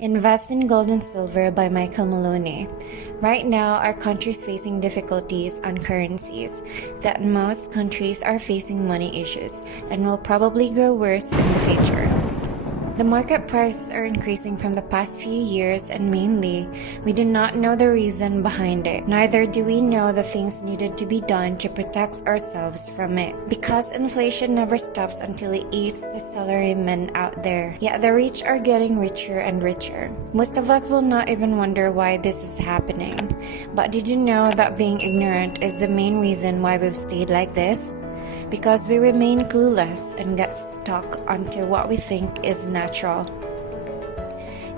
Invest in Gold and Silver by Maloney. Right now, our country is facing difficulties on currencies that most countries are facing money issues and will probably grow worse in the future. The market prices are increasing from the past few years, and mainly, we do not know the reason behind it. Neither do we know the things needed to be done to protect ourselves from it. Because inflation never stops until it eats the salarymen out there. Yet the rich are getting richer and richer. Most of us will not even wonder why this is happening. But did you know that being ignorant is the main reason why we've stayed like this? Because we remain clueless and get stuck onto what we think is natural.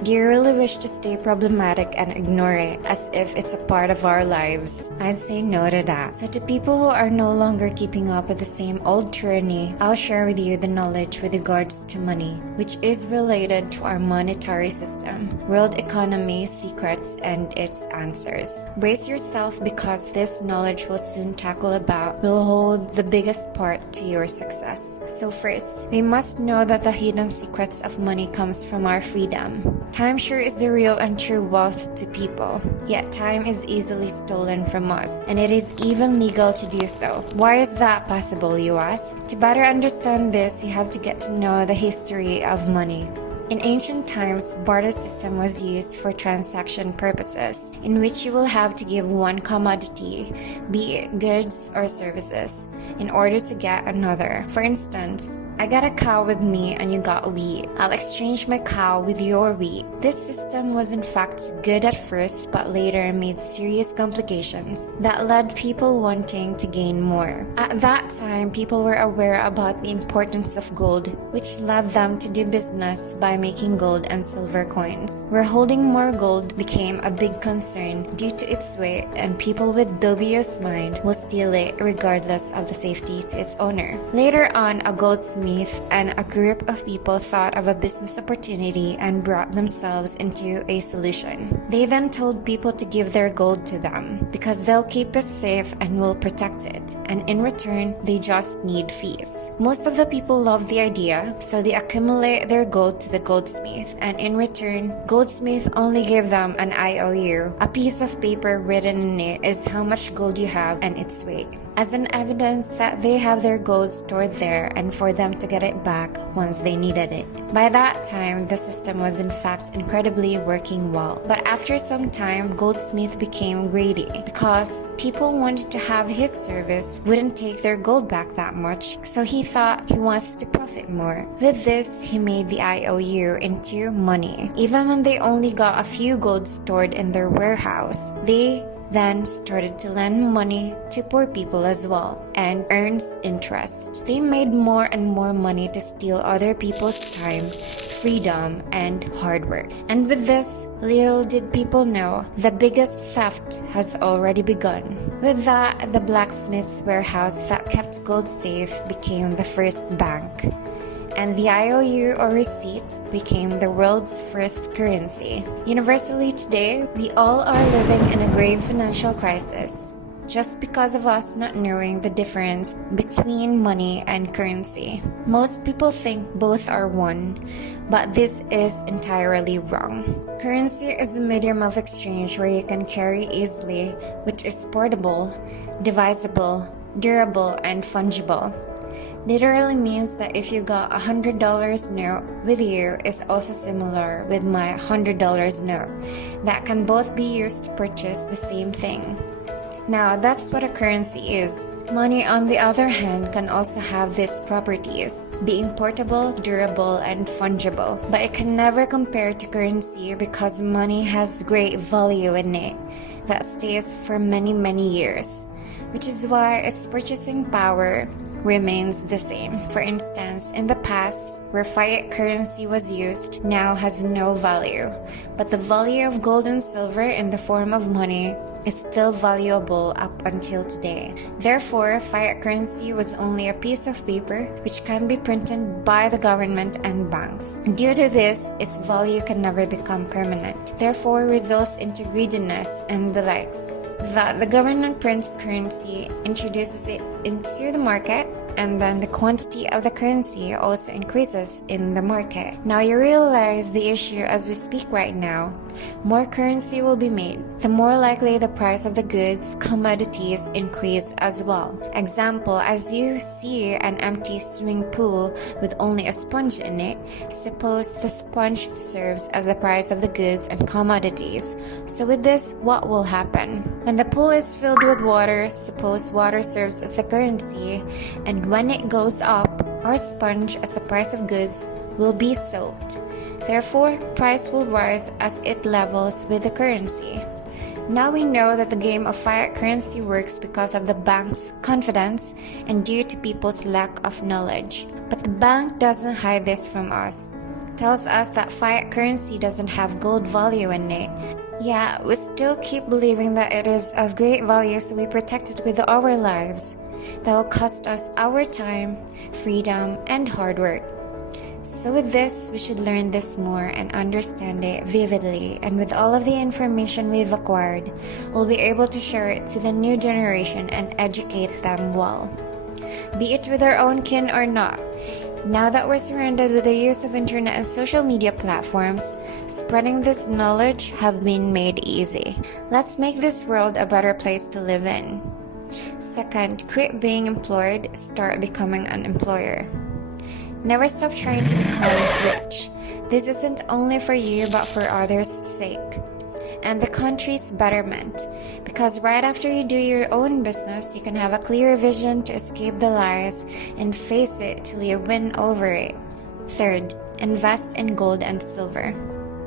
Do you really wish to stay problematic and ignore it as if it's a part of our lives? I'd say no to that. So to people who are no longer keeping up with the same old tyranny, I'll share with you the knowledge with regards to money, which is related to our monetary system, world economy, secrets, and its answers. Brace yourself because this knowledge we'll soon tackle about will hold the biggest part to your success. So first, we must know that the hidden secrets of money comes from our freedom. Time sure is the real and true wealth to people, yet time is easily stolen from us, and it is even legal to do so. Why is that possible, you ask? To better understand this, you have to get to know the history of money. In ancient times, barter system was used for transaction purposes, in which you will have to give one commodity, be it goods or services, in order to get another. For instance, I got a cow with me and you got wheat. I'll exchange my cow with your wheat. This system was in fact good at first, but later made serious complications that led people wanting to gain more. At that time, people were aware about the importance of gold, which led them to do business by making gold and silver coins, where holding more gold became a big concern due to its weight, and people with dubious mind will steal it regardless of the safety to its owner. Later on, a goldsmith and a group of people thought of a business opportunity and brought themselves into a solution. They then told people to give their gold to them because they'll keep it safe and will protect it, and in return, they just need fees. Most of the people love the idea, so they accumulate their gold to the goldsmith, and in return, goldsmith only give them an IOU. A piece of paper written in it is how much gold you have and its weight, as an evidence that they have their gold stored there and for them to get it back once they needed it. By that time, the system was in fact incredibly working well. But after some time, goldsmith became greedy because people wanted to have his service, wouldn't take their gold back that much, so he thought he wants to profit more. With this, he made the IOU into money. Even when they only got a few gold stored in their warehouse, they then started to lend money to poor people as well and earns interest. They made more and more money to steal other people's time, freedom, and hard work. And with this, little did people know, the biggest theft has already begun. With that, the blacksmith's warehouse that kept gold safe became the first bank, and the IOU or receipt became the world's first currency. Universally today, we all are living in a grave financial crisis, just because of us not knowing the difference between money and currency. Most people think both are one, but this is entirely wrong. Currency is a medium of exchange where you can carry easily, which is portable, divisible, durable, and fungible. Literally means that if you got $100 note with you is also similar with my $100 note that can both be used to purchase the same thing. Now that's what a currency is. Money, on the other hand, can also have these properties, being portable, durable, and fungible. But it can never compare to currency because money has great value in it that stays for many, many years, which is why its purchasing power remains the same. For instance, in the past, where fiat currency was used now has no value, but the value of gold and silver in the form of money is still valuable up until today. Therefore, fiat currency was only a piece of paper which can be printed by the government and banks. Due to this, its value can never become permanent, therefore results into greediness and the likes. That the government prints currency, introduces it into the market, and then the quantity of the currency also increases in the market. Now you realize the issue as we speak right now. More currency will be made. The more likely the price of the goods, commodities increase as well. Example, as you see an empty swimming pool with only a sponge in it, suppose the sponge serves as the price of the goods and commodities. So with this, what will happen? When the pool is filled with water, suppose water serves as the currency, and when it goes up, our sponge as the price of goods will be soaked. Therefore, price will rise as it levels with the currency. Now we know that the game of fiat currency works because of the bank's confidence and due to people's lack of knowledge. But the bank doesn't hide this from us. It tells us that fiat currency doesn't have gold value in it. Yeah, we still keep believing that it is of great value, so we protect it with our lives. That will cost us our time, freedom, and hard work. So with this, we should learn this more and understand it vividly, and with all of the information we've acquired, we'll be able to share it to the new generation and educate them well. Be it with our own kin or not. Now that we're surrounded with the use of internet and social media platforms, spreading this knowledge have been made easy. Let's make this world a better place to live in. Second, quit being employed, start becoming an employer. Never stop trying to become rich. This isn't only for you but for others' sake and the country's betterment, because right after you do your own business, you can have a clear vision to escape the lies and face it till you win over it. Third, invest in gold and silver.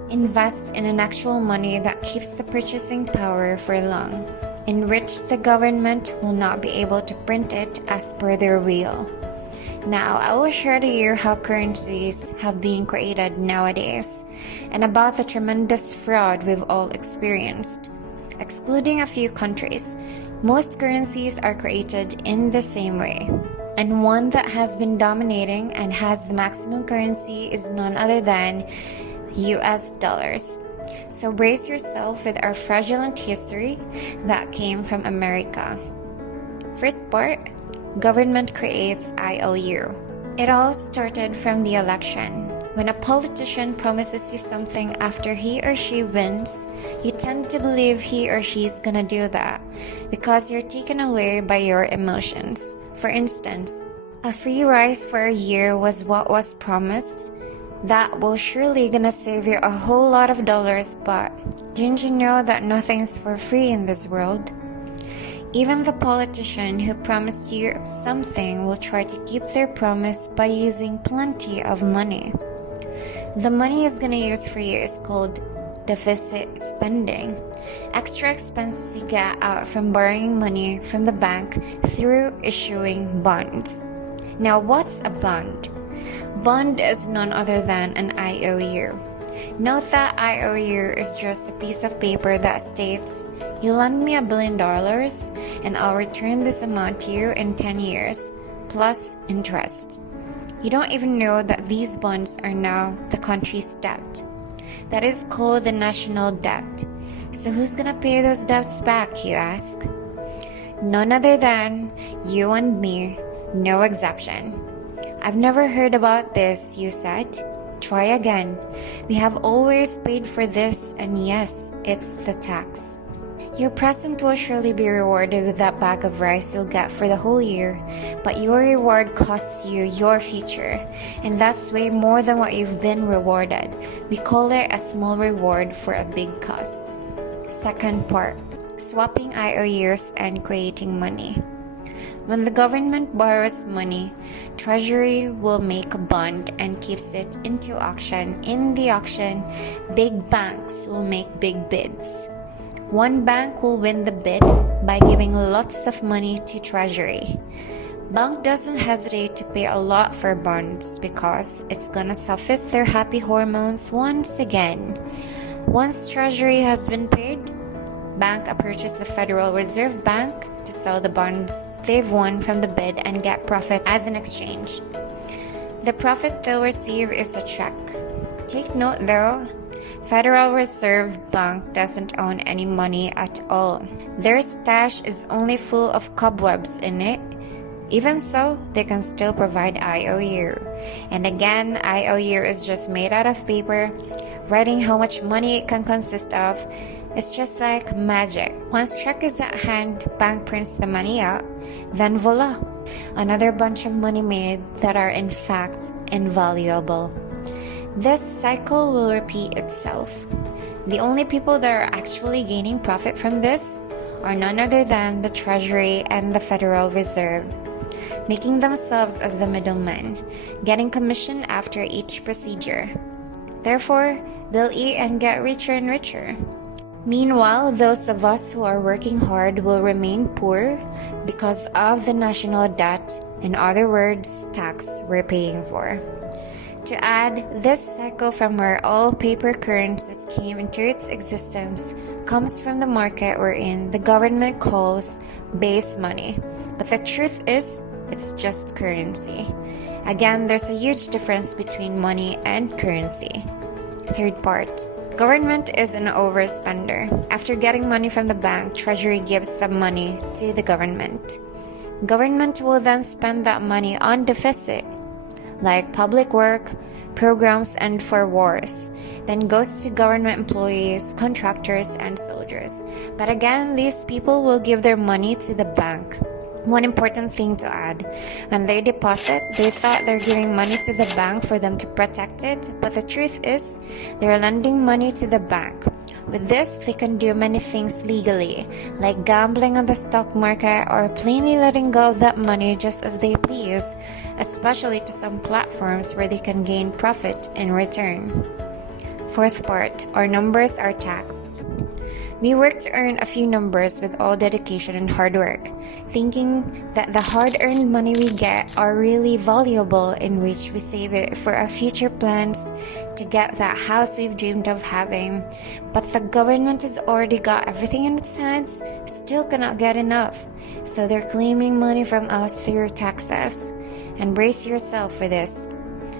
Invest in an actual money that keeps the purchasing power for long, in which the government will not be able to print it as per their will. Now, I will share to you how currencies have been created nowadays and about the tremendous fraud we've all experienced. Excluding a few countries, most currencies are created in the same way. And one that has been dominating and has the maximum currency is none other than US dollars. So brace yourself with our fraudulent history that came from America. First part, government creates IOU. It all started from the election. When a politician promises you something after he or she wins, you tend to believe he or she's gonna do that because you're taken away by your emotions. For instance, a free rice for a year was what was promised. That will surely gonna save you a whole lot of dollars, but didn't you know that nothing's for free in this world? Even the politician who promised you something will try to keep their promise by using plenty of money. The money he's gonna use for you is called deficit spending. Extra expenses you get out from borrowing money from the bank through issuing bonds. Now, what's a bond? Bond is none other than an IOU. Note that IOU is just a piece of paper that states, you lend me $1 billion and I'll return this amount to you in 10 years, plus interest. You don't even know that these bonds are now the country's debt. That is called the national debt. So who's gonna pay those debts back, you ask? None other than you and me, no exception. I've never heard about this, you said. Try again. We have always paid for this, and yes, it's the tax. Your present will surely be rewarded with that bag of rice you'll get for the whole year, but your reward costs you your future, and that's way more than what you've been rewarded. We call it a small reward for a big cost. Second part, swapping IOUs and creating money. When the government borrows money, Treasury will make a bond and keeps it into auction. In the auction, big banks will make big bids. One bank will win the bid by giving lots of money to Treasury. Bank doesn't hesitate to pay a lot for bonds because it's gonna suffice their happy hormones once again. Once Treasury has been paid, bank approaches the Federal Reserve Bank to sell the bonds they've won from the bid and get profit as an exchange. The profit they'll receive is a check. Take note though, Federal Reserve Bank doesn't own any money at all. Their stash is only full of cobwebs in it. Even so, they can still provide IOU. And again, IOU is just made out of paper. Writing how much money it can consist of is just like magic. Once check is at hand, bank prints the money out, then voila, another bunch of money made that are in fact invaluable. This cycle will repeat itself. The only people that are actually gaining profit from this are none other than the Treasury and the Federal Reserve, making themselves as the middlemen, getting commission after each procedure. Therefore, they'll eat and get richer and richer. Meanwhile, those of us who are working hard will remain poor because of the national debt, in other words, tax we're paying for. To add, this cycle from where all paper currencies came into its existence comes from the market wherein the government calls base money. But the truth is, it's just currency. Again, there's a huge difference between money and currency. Third part. Government is an overspender. After getting money from the bank, Treasury gives the money to the government. Government will then spend that money on deficit, like public work, programs, and for wars, then goes to government employees, contractors, and soldiers. But again, these people will give their money to the bank. One important thing to add, when they deposit, they thought they're giving money to the bank for them to protect it, but the truth is, they're lending money to the bank. With this, they can do many things legally, like gambling on the stock market or plainly letting go of that money just as they please, especially to some platforms where they can gain profit in return. Fourth part, our numbers are taxed. We work to earn a few numbers with all dedication and hard work, thinking that the hard-earned money we get are really valuable, in which we save it for our future plans to get that house we've dreamed of having. But the government has already got everything in its hands, still cannot get enough. So they're claiming money from us through taxes. And brace yourself for this,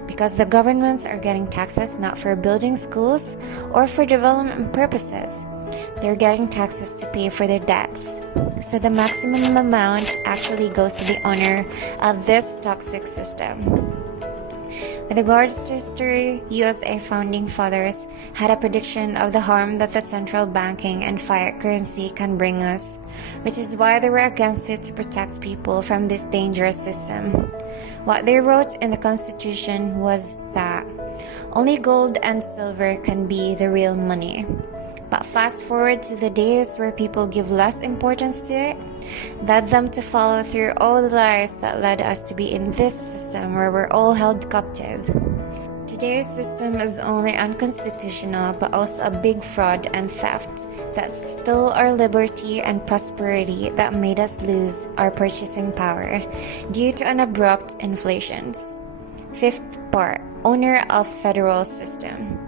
because the governments are getting taxes not for building schools or for development purposes. They're getting taxes to pay for their debts. So the maximum amount actually goes to the owner of this toxic system. With regards to history, USA founding fathers had a prediction of the harm that the central banking and fiat currency can bring us, which is why they were against it to protect people from this dangerous system. What they wrote in the Constitution was that only gold and silver can be the real money. But fast forward to the days where people give less importance to it, led them to follow through all the lies that led us to be in this system where we're all held captive. Today's system is only unconstitutional but also a big fraud and theft that stole our liberty and prosperity, that made us lose our purchasing power due to an abrupt inflations. Fifth part, owner of federal system.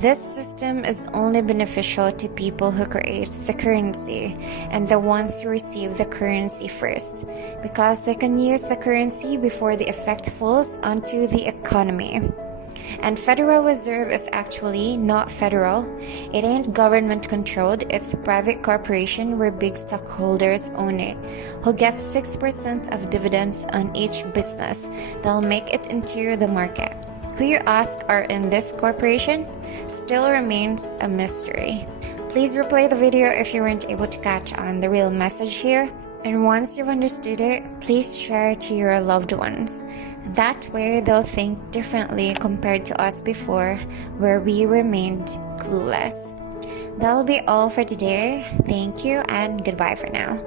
This system is only beneficial to people who create the currency and the ones who receive the currency first, because they can use the currency before the effect falls onto the economy. And Federal Reserve is actually not federal. It ain't government controlled. It's a private corporation where big stockholders own it, who get 6% of dividends on each business that'll make it into the market. Who you ask are in this corporation still remains a mystery. Please replay the video if you weren't able to catch on the real message here. And once you've understood it, please share it to your loved ones. That way they'll think differently compared to us before, where we remained clueless. That'll be all for today. Thank you and goodbye for now.